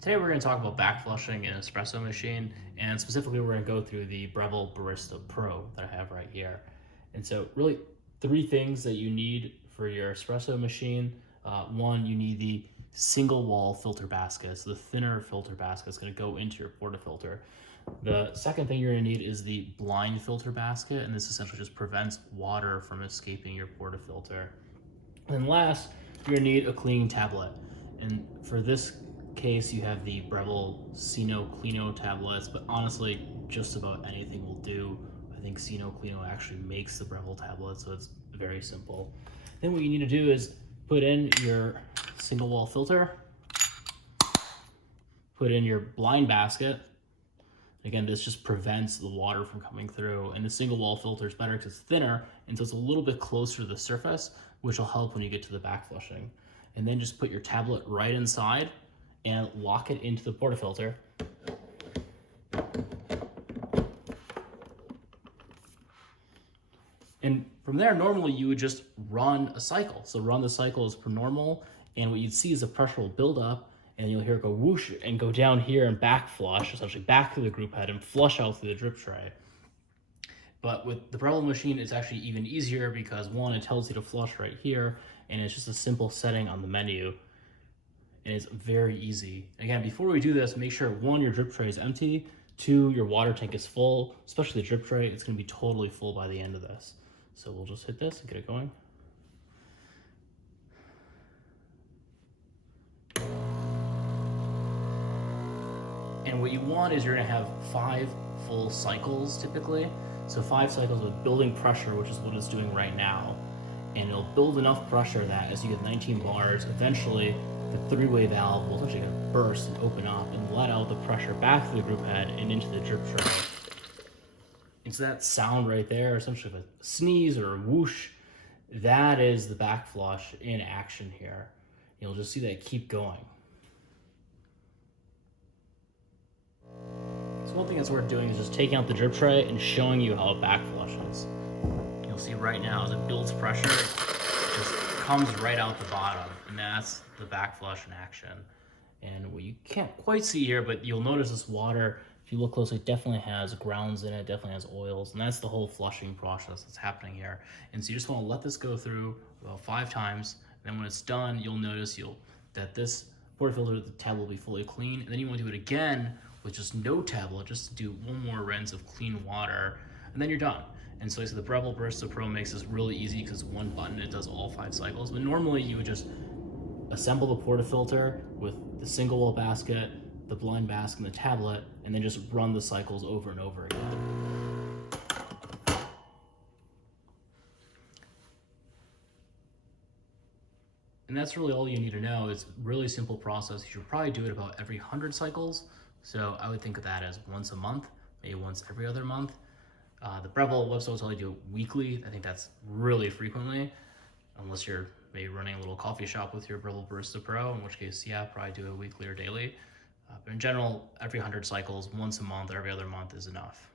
Today we're going to talk about backflushing an espresso machine, and specifically we're going to go through the Breville Barista Pro that I have right here. And so really three things that you need for your espresso machine. One, you need the single wall filter basket, so the thinner filter basket is going to go into your portafilter. The second thing you're going to need is the blind filter basket, and this essentially just prevents water from escaping your portafilter. And last, you're going to need a cleaning tablet. And for this case, you have the Breville Sino Clino tablets, but honestly, just about anything will do. I think Sino Clino actually makes the Breville tablet, so it's very simple. Then what you need to do is put in your single wall filter, put in your blind basket. Again, this just prevents the water from coming through, and the single wall filter is better because it's thinner, and so it's a little bit closer to the surface, which will help when you get to the backflushing. And then just put your tablet right inside and lock it into the portafilter. And from there, normally you would just run a cycle. So run the cycle as per normal, and what you'd see is the pressure will build up, and you'll hear it go whoosh and go down here and backflush, essentially back through the group head and flush out through the drip tray. But with the Breville machine, it's actually even easier because one, it tells you to flush right here, and it's just a simple setting on the menu. And it's very easy. Again, before we do this, make sure one, your drip tray is empty, two, your water tank is full, especially the drip tray. It's gonna be totally full by the end of this. So we'll just hit this and get it going. And what you want is you're gonna have 5 full cycles typically. So 5 cycles with building pressure, which is what it's doing right now. And it'll build enough pressure that as you get 19 bars, eventually the 3-way valve will actually burst and open up and let out the pressure back through the group head and into the drip tray. And so that sound right there, essentially a sneeze or a whoosh, that is the backflush in action here. You'll just see that keep going. So one thing that's worth doing is just taking out the drip tray and showing you how it backflushes. You'll see right now as it builds pressure, it just comes right out the bottom, and that's the backflush in action. And what you can't quite see here, but you'll notice this water, if you look closely, it definitely has grounds in it, definitely has oils, and that's the whole flushing process that's happening here. And so you just want to let this go through about 5 times, and then when it's done, you'll notice that this portafilter, the tablet will be fully clean, and then you want to do it again with just no tablet, just to do one more rinse of clean water, and then you're done. And so the Breville Barista Pro makes this really easy because one button, it does all 5 cycles. But normally you would just assemble the portafilter with the single wall basket, the blind basket, and the tablet, and then just run the cycles over and over again. And that's really all you need to know. It's a really simple process. You should probably do it about every 100 cycles. So I would think of that as once a month, maybe once every other month. The Breville website will tell you to do it weekly. I think that's really frequently, unless you're maybe running a little coffee shop with your Breville Barista Pro, in which case, yeah, probably do it weekly or daily. But in general, every 100 cycles, once a month or every other month is enough.